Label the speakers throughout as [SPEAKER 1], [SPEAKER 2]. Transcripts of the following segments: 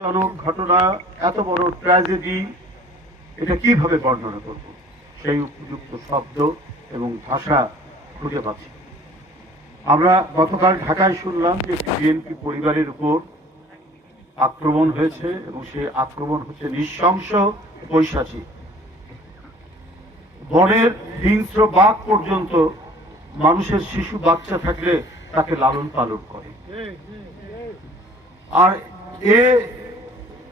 [SPEAKER 1] জনক ঘটনা, এত বড় ট্র্যাজেডি এটা কীভাবে বর্ণনা করব? সেই উপযুক্ত শব্দ এবং ভাষা খুঁজে পাচ্ছি। আমরা গতকাল ঢাকায় শুনলাম যে বিএনপি পরিবারের উপর আক্রমণ হয়েছে এবং সেই আক্রমণ হচ্ছে নৃশংস পৈশাচী বনের হিংস্র বাঘ পর্যন্ত মানুষের শিশু বাচ্চা থাকলে তাকে লালন পালন করে। আর এ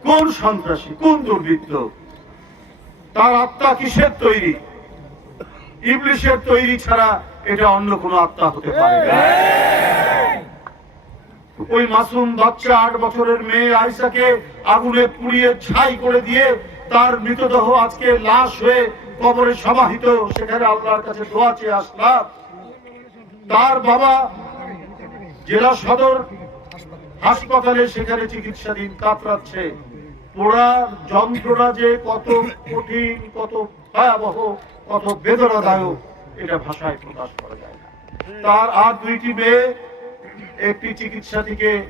[SPEAKER 1] কোন সন্ত্রাসী, কোন দুর্বৃত্ত? তার আত্মা কিসের তৈরি? ইবলিশের তৈরি ছাড়া এটা অন্য কোনো আত্মা হতে পারে ওই মাসুম বাচ্চা আট বছরের মেয়ে আয়সাকে আগুনে পুড়িয়ে ছাই করে দিয়ে তার মৃতদেহ আজকে লাশ হয়ে কবরে সমাহিত। সেখানে আল্লাহর কাছে দোয়া চেয়ে আসলাম। তার বাবা জেলা সদর হাসপাতালে সেখানে চিকিৎসাধীন কাতরাচ্ছে। পোড়ার যন্ত্রণা যে কত কঠিন, কত ভয়াবহ, কত বেদনাদায়ক, এটা ভাষায় প্রকাশ করা যায় না। তার আর দুইটি মেয়ে, একটি চিকিৎসা থেকে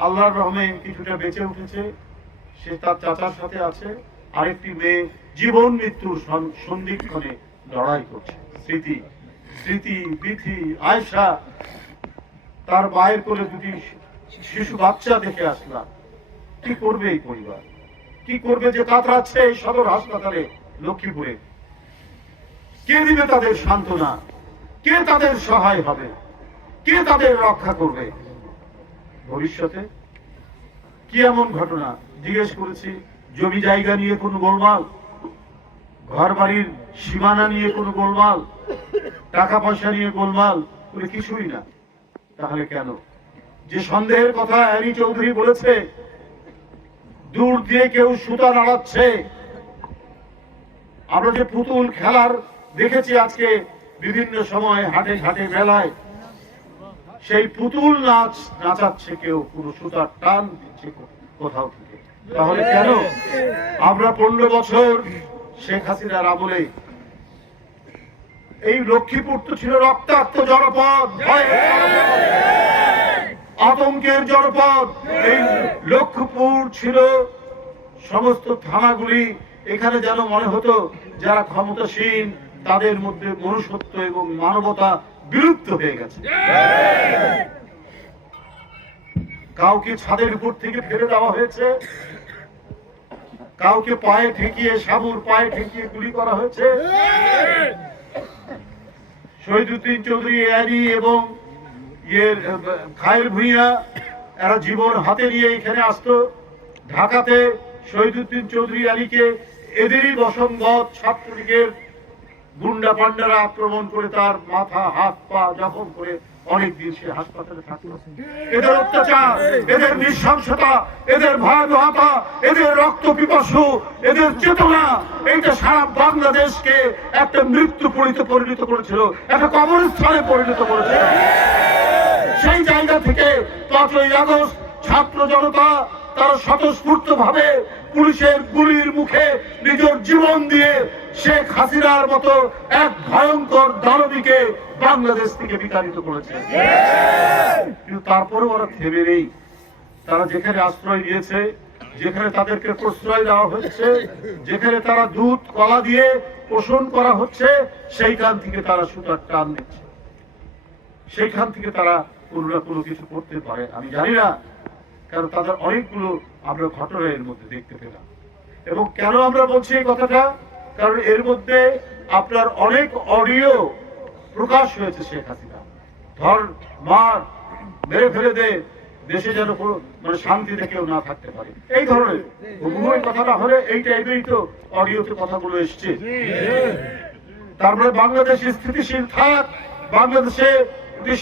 [SPEAKER 1] আল্লাহর রহমে কিছুটা বেঁচে উঠেছে, সে তার চাচার সাথে আছে। আরেকটি মেয়ে জীবন মৃত্যুর সন- সন্ধিক্ষণে লড়াই করছে। স্মৃতি স্মৃতি বিথি আয়সা তার মায়ের কোলে দুটি শিশু বাচ্চা দেখে আসলাম। কি করবে এই পরিবার? কি করবে যে কাতরাচ্ছে এই সদর হাসপাতালে লক্ষ্মীপুরে? কে দিবে তাদের সান্ত্বনা? কে তাদের সহায় হবে? কে তাদের রক্ষা করবে? ভবিষ্যতে কি এমন ঘটনা? জিজ্ঞেস করেছি, জমি জায়গা নিয়ে কোনো গোলমাল? ঘর বাড়ির সীমানা নিয়ে কোনো গোলমাল? টাকা পয়সা নিয়ে গোলমাল? কিছুই না। তাহলে কেন? যে সন্দেহের কথা অ্যানি চৌধুরী বলেছে, দূর দিয়ে কেউ সুতা নাড়াচ্ছে। আমরা যে পুতুল খেলার দেখেছি আজকে বিভিন্ন সময়, হাটে ঘাটে, মেলায়, সেই পুতুল নাচ নাচাচ্ছে কেউ, কোনো সুতার টান দিচ্ছে কোথাও থেকে। তাহলে কেন? আমরা পনেরো বছর শেখ হাসিনার আমলে এই লক্ষ্মীপুর তো ছিল রক্তাক্ত জনপদ। আতঙ্কের জনপদ। এই লক্ষ্মীপুর ছিল সমস্ত থানাগুলি। এখানে যেন মনে হতো যারা ক্ষমতাসীন, তাদের মধ্যে মনুষ্যত্ব এবং মানবতা বিলুপ্ত হয়ে গেছে। কাউকে ছাদের উপর থেকে ফেলে দেওয়া হয়েছে। কাউকে পায়ে ঠেকিয়ে, সাবুর পায়ে ঠেকিয়ে গুলি করা হয়েছে। শহীদুদ্দিন চৌধুরী এরি এবং ইয়ের খায়ের ভূঁইয়া, এরা জীবন হাতে নিয়ে এখানে আসতো। ঢাকাতে শহীদুদ্দিন চৌধুরী আলীকে এদেরই বসম্বত ছাত্রলীগের গুন্ডা পান্ডারা আক্রমণ করে তার মাথা, হাত, পা জখম করে সে হাসপাতালে এদের অত্যাচার, এদের নৃশংসতা, এদের ভয়াবহতা এদের রক্ত এদের চেতনা, এইটা সারা বাংলাদেশকে একটা মৃত্যু পরিণত পরিণত করেছিল, একটা কবরস্থানে পরিণত করেছিল। সেই জায়গা থেকে পাঁচই আগস্ট ছাত্র জনতা তারা স্বতঃস্ফূর্ত ভাবে পুলিশের গুলির মুখে নিজের জীবন দিয়ে শেখ হাসিনার মতো এক ভয়ঙ্কর দানবীকে বাংলাদেশ থেকে বিতাড়িত করেছে। কিন্তু তারপরেও ওরা থেমে নেই। তারা যেখানে আশ্রয় নিয়েছে, যেখানে তাদেরকে প্রশ্রয় দেওয়া হচ্ছে, যেখানে তারা দুধ, কলা দিয়ে পোষণ করা হচ্ছে, সেইখান থেকে তারা সুতার টান দিচ্ছে সেইখান থেকে তারা কোনো না কোনো কিছু করতে পারে আমি জানি না, কারণ তাদের অনেকগুলো আমরা ঘটনা এর মধ্যে দেখতে পেলাম। এবং কেন আমরা বলছি এই কথাটা? কারণ এর মধ্যে আপনার অনেক অডিও প্রকাশ হয়েছে শেখ হাসিনা। ধর, মার, মেরে ফেলে দে, দেশে যেন মানে শান্তিতে কেউ না থাকতে পারে। এই ধরনের হুবহুই কথাটা হলে এই টাইপেরই তো অডিওতে কথাগুলো এসছে। তারপরে বাংলাদেশ স্থিতিশীল থাক, বাংলাদেশে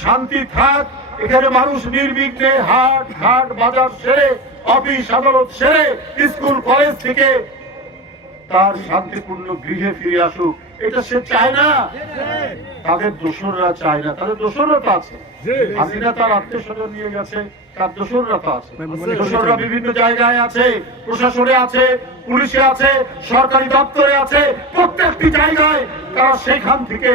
[SPEAKER 1] শান্তি থাক, এখানে মানুষ নির্বিঘ্নে হাট, ঘাট, বাজার সেরে, অফিস, আদালত সেরে, স্কুল, কলেজ থেকে তার শান্তিপূর্ণ গৃহে ফিরে আসুক। এটা সে চায় না। তাদের দোসররা চায় না তাদের দোসররা তো আছে। হাসিনা তার আত্মীয় স্বজন নিয়ে গেছে তার দোসররা তো আছে। দোসররা বিভিন্ন জায়গায় আছে প্রশাসনে আছে পুলিশে আছে সরকারি দপ্তরে আছে প্রত্যেকটি জায়গায় তারা সেখান থেকে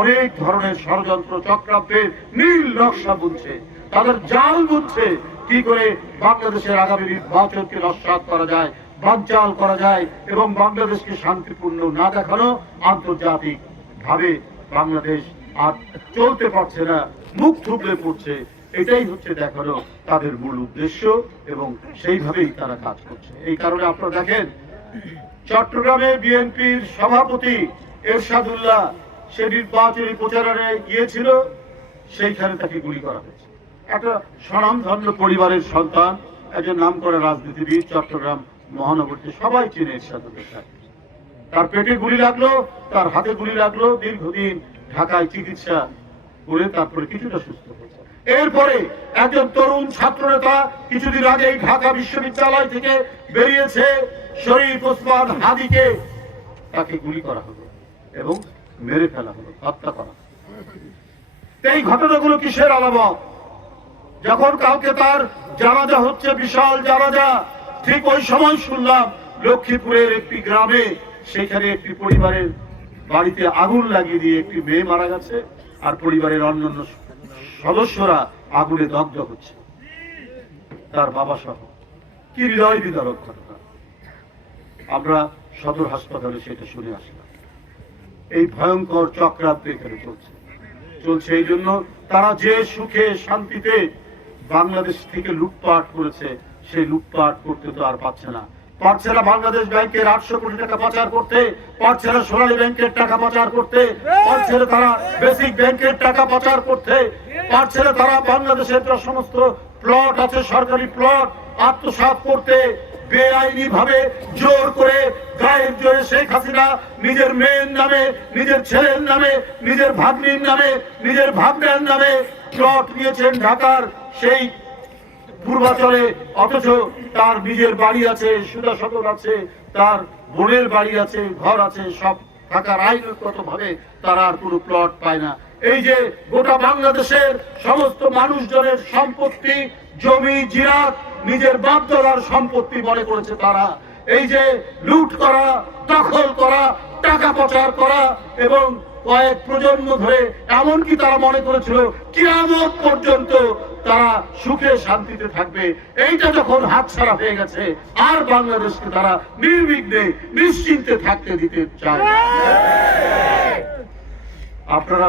[SPEAKER 1] অনেক ধরনের ষড়যন্ত্র চক্রান্তের নীল নকশা বুনছে। তাদের জাল বুনছে কি করে বাংলাদেশের আগামী নির্বাচনকে নস্বাত করা যায় বানচাল করা যায় এবং বাংলাদেশকে শান্তিপূর্ণ না দেখানো আন্তর্জাতিক ভাবে বাংলাদেশ আর চলতে পারছে না, মুখ থুবড়ে পড়ছে। এটাই হচ্ছে দেখানো তাদের মূল উদ্দেশ্য এবং সেইভাবেই তারা কাজ করছে। এই কারণে আপনারা দেখেন, চট্টগ্রামে বিএনপির সভাপতি এরশাদুল্লাহ সে নির্বাচনী প্রচারণে গিয়েছিল, সেইখানে তাকে গুলি করা হয়েছে। একটা স্বনামধন্য পরিবারের সন্তান, একজন নাম করা রাজনীতিবিদ, চট্টগ্রাম মহানগরীতে সবাই চিনে এরশাদুল্লাহ তার পেটে গুলি লাগল, তার হাতে গুলি লাগল, দীর্ঘদিন ঢাকায় চিকিৎসা করে তারপরে কিছুটা সুস্থ হয়েছে। এরপরে একজন তরুণ ছাত্র নেতা কিছুদিন আগেই ঢাকা বিশ্ববিদ্যালয় থেকে বেরিয়েছে, শরীফ ওসমান হাদিকে। তাকে গুলি করা হলো এবং মেরে ফেলা হলো, হত্যা করা এই ঘটনাগুলো কিসের আলামত? যখন কালকে তার জানাজা হচ্ছে, বিশাল জানাজা ঠিক ওই সময় শুনলাম, লক্ষ্মীপুরের একটি গ্রামে, সেখানে একটি পরিবারের বাড়িতে আগুন লাগিয়ে দিয়ে একটি মেয়ে মারা গেছে, আর পরিবারের অন্যান্য সদস্যরা আগুনে দগ্ধ হচ্ছে। তার বাবা সহ। কি হৃদয় বিদারক আমরা সদর হাসপাতালে সেটা শুনে আসলাম। এই ভয়ঙ্কর চক্রান্ত এখানে চলছে। চলছে এই জন্য তারা যে সুখে শান্তিতে বাংলাদেশ থেকে লুটপাট করেছে সেই লুটপাট করতে তো আর পাচ্ছে না। পারছে না বাংলাদেশ ব্যাংকের আটশো কোটি টাকা পাচার করতে, পারছে না সোনালী ব্যাংকের টাকা পাচার করতে, পারছে না তারা বেসিক ব্যাংকের টাকা পাচার করতে, পারছে না তারা বাংলাদেশের যে সমস্ত প্লট আছে, সরকারি প্লট, আত্মসাৎ করতে বেআইনি ভাবে জোর করে গায়ের জোরে শেখ হাসিনা নিজের মেয়ের নামে, নিজের ছেলের নামে, নিজের ভাগ্নির নামে, নিজের ভাগ্নের নামে প্লট নিয়েছেন ঢাকার সেই পূর্বাচলে অথচ তার নিজের বাড়ি আছে সুদা সদর আছে, তার বোনের বাড়ি আছে, ঘর আছে, সব থাকার আইনগত ভাবে তারা আর কোনো প্লট পায় না। এই যে গোটা বাংলাদেশের সমস্ত মানুষজনের সম্পত্তি, জমি, জিরাত, নিজের বাপদাদার সম্পত্তি মনে করেছে তারা। এই যে লুট করা, দখল করা, টাকা পাচার করা এবং কয়েক প্রজন্ম ধরে এমনকি তারা মনে করেছিল, কিয়ামত পর্যন্ত তারা সুখে শান্তিতে থাকবে। এইটা যখন হাতছাড়া হয়ে গেছে, আর বাংলাদেশকে তারা নির্বিঘ্নে, নিশ্চিন্তে থাকতে দিতে চায় আপনারা